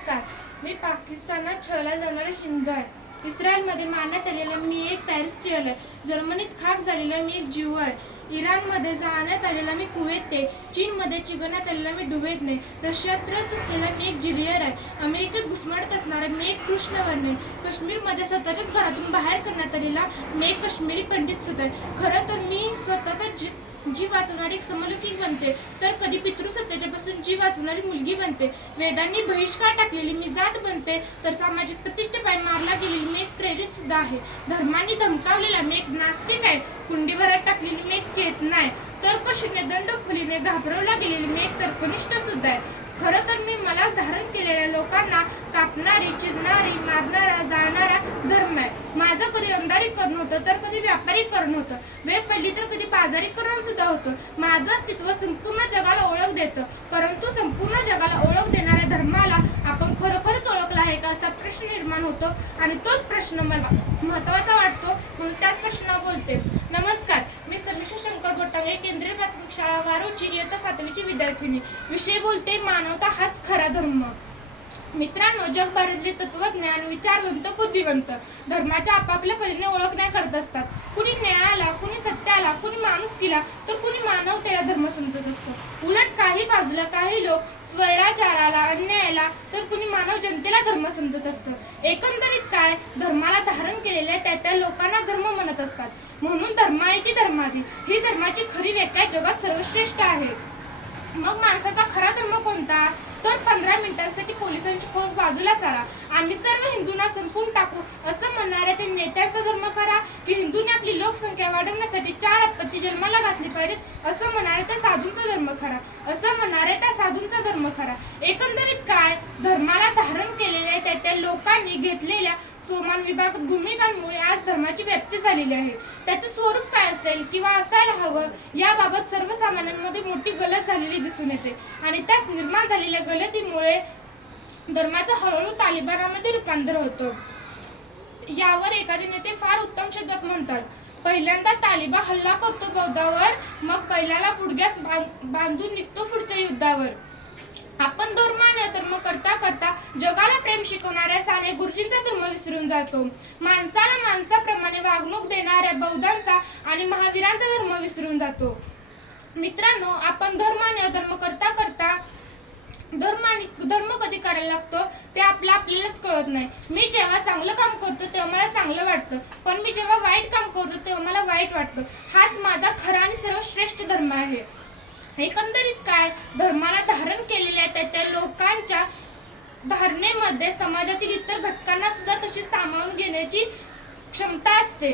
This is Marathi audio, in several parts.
नमस्कार मी पाकिस्तानात छळला जाणारा हिंदू आहे. इस्रायलमध्ये मारण्यात आलेला मी एक पॅरिसचियल आहे. जर्मनीत खाक झालेला मी एक जीव आहे. इराणमध्ये जाण्यात आलेला मी कुवेत आहे. चीनमध्ये चिघण्यात आलेला मी डुवेत नाही. रशियात त्रस्त असलेला मी एक जिलियर आहे. अमेरिकेत घुसमडत असणारा मी एक कृष्णवर्ण आहे. काश्मीरमध्ये स्वतःच्याच घरातून बाहेर करण्यात आलेला मी एक काश्मीरी पंडित सुद्धा आहे. खरं तर मी स्वतःचा जी जीव वाचवणारी एक समलौकिक बनते. तर कधी पितृसत्तेच्यापासून जीव वाचवणारी मुलगी बनते वेदांनी बहिष्कार टाकलेली मी जात बनते तर सामाजिक प्रतिष्ठेपाय मारला गेलेली मी एक प्रेरित सुद्धा आहे. धर्मांनी धमकावलेला मी एक नास्तिक आहे. कुंडीभरात टाकलेली मी एक चेतना आहे. तर्कशून्य दंड खोलीने घाबरवला गेलेली मी एक तर्कनिष्ठ सुद्धा आहे. खरं तर मी मला धारण केलेल्या लोकांना कापणारी चिरणारी मारणारा जाणारा धर्म आहे. माझं कधी अंधारी करणं होतं तर कधी व्यापारी करणं होतं. वेब पडली तर कधी बाजारीकरण सुद्धा होतं. माझं अस्तित्व संपूर्ण जगाला ओळख देतं. परंतु संपूर्ण जगाला ओळख देणाऱ्या धर्माला आपण खरोखरच ओळखला आहे का असा प्रश्न निर्माण होतो. आणि तोच प्रश्न मला महत्त्वाचा वाटतो म्हणून त्याच प्रश्नावर बोलते. नमस्कार मी समीक्षा शंकर बोटांगळे केंद्रीय प्राथमिक शाळा वारोची इयत्ता सातवीची विद्यार्थिनी. विषय बोलते मानवता हाच खरा धर्म. मित्रांनो जगभरातले तत्वज्ञान विचारवंत बुद्धिवंत धर्माच्या आपापल्या परीने ओळख नाही करत असतात. कुणी न्यायाला कुणी सत्याला कुणी माणुसकीला तर कुणी मानवतेला धर्म समजत असतो. उलट काही बाजूला काही लोक स्वैराचाराला अन्यायाला तर कुणी मानव जनतेला धर्म समजत असतं. एकंदरीत काय? धर्माला धारण केलेल्या त्या त्या लोकांना धर्म म्हणत असतात. म्हणून धर्मायती धर्मादी ही धर्माची खरी व्याख्या जगात सर्वश्रेष्ठ आहे. मग माणसाचा खरा धर्म कोणता? तर पंधरा मिनिटांसाठी पोलिसांची फौज बाजूला सारा. आम्ही सर्व हिंदूंना संपून टाकू. असं म्हणणाऱ्या ते नेत्यांचा धर्म करा की हिंदूंनी आपली लोकसंख्या वाढवण्यासाठी चार आपत्ती जन्माला घातली पाहिजेत. असं म्हणणाऱ्या त्या साधूंचा धर्म खरा असं म्हणणाऱ्या त्या साधूंचा धर्म खरा एकंदरीत काय? धर्माला धारण केलेल्या त्या त्या लोकांनी घेतलेल्या सोमान विभाग भूमिकांमुळे आज धर्माची व्याप्ती झालेली आहे. त्याचं स्वरूप काय असेल किंवा असायला हवं याबाबत सर्वसामान्यांमध्ये मोठी गलत झालेली दिसून येते. आणि त्यास निर्माण झालेल्या गलतीमुळे धर्माचं हळूहळू तालिबानामध्ये रूपांतर होतं. यावर एखादे नेते फार उत्तम शब्दात म्हणतात. पहिल्यांदा तालिबा हल्ला करतो बौद्धावर मग पहिल्याला पुडग्यास बांधून निघतो पुढच्या युद्धावर. आपण धर्म आणि धर्म करता करता जगाला प्रेम शिकवणाऱ्या साने गुरुजींचा धर्म विसरून जातो. माणसाला माणसाप्रमाणे वागणूक देणाऱ्या बौद्धांचा आणि महावीरांचा धर्म विसरून जातो. मित्रांनो आपण धर्म आणि अधर्म करता करता धर्म आणि धर्म कधी करायला लागतो ते आपलं आपल्यालाच कळत नाही. मी जेव्हा चांगलं काम करतो तेव्हा मला चांगलं वाटतं. पण मी जेव्हा वाईट काम करतो तेव्हा मला वाईट वाटतं. हाच माझा खरा आणि सर्वश्रेष्ठ धर्म आहे. एकंदरीत काय? धर्माला धारण केलेल्या त्या त्या लोकांच्या धारणेमध्ये समाजातील इतर घटकांना सुद्धा तशी सामावून घेण्याची क्षमता असते.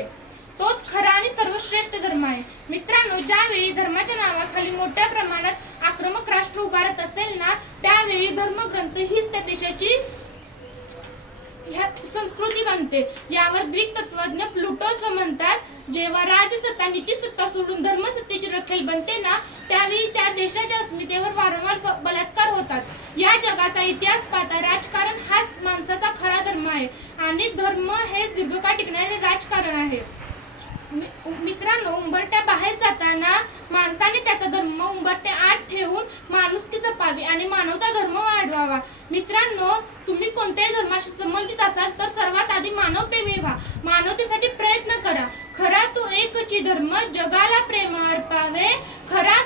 तोच खरा आणि सर्वश्रेष्ठ धर्म आहे. मित्रांनो ज्यावेळी धर्माच्या नावाखाली मोठ्या प्रमाणात आक्रमक राष्ट्र उभारत असेल ना त्यावेळी धर्मग्रंथ हीच त्या देशाची ह्या संस्कृती बनते. यावर ग्रीक तत्वज्ञ प्लुटोस म्हणतात जेव्हा राजसत्ता नीतीसत्ता सोडून धर्मसत्तेची रखेल बनते ना त्यावेळी त्या देशाच्या अस्मितेवर वारंवार बलात्कार होतात. या जगाचा इतिहास पाहता राजकारण हाच माणसाचा खरा धर्म आहे. आणि धर्म हेच दीर्घकाळ टिकणारे राजकारण आहे. मित्रांनो उंबरट्या बाहेर जाताना माणसाने त्याचा धर्म उंबरट्या आत ठेवून माणुसकी जपावी आणि मानवता धर्म वाढवावा. मित्रांनो तुम्ही कोणत्याही धर्माशी संबंधित असाल तर सर्वात आधी मानवप्रेमी व्हा. मानवतेसाठी प्रयत्न करा. खरा तो एकची धर्म जगाला प्रेम अर्पावे. खरा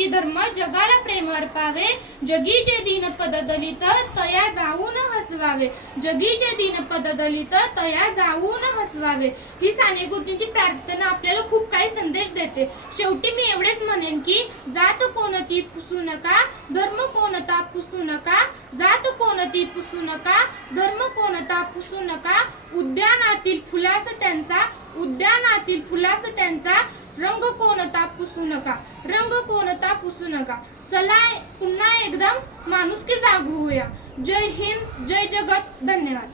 तो धर्म जगाला प्रेम अर्पावे. जगी जे दीन पद दलित तया जाऊन हसवावे. जगी जे दीन पद दलित तया जाऊन हसवावे. ही साने गुरुजींची प्रार्थना आपल्याला खूप काही संदेश देते. शेवटी मी एवढेच म्हणेन की जात कोणती पुसू नका धर्म कोणता पुसू नका. जात कोणती पुसू नका धर्म कोणता पुसू नका. उद्यानातील फुलास त्यांचा उद्यानातील फुलास त्यांचा. रंग कोणता पुसू नका रंग कोणता पुसू नका. चला पुन्हा एकदम माणुसकी जागवूया जय हिंद जय जगत धन्यवाद.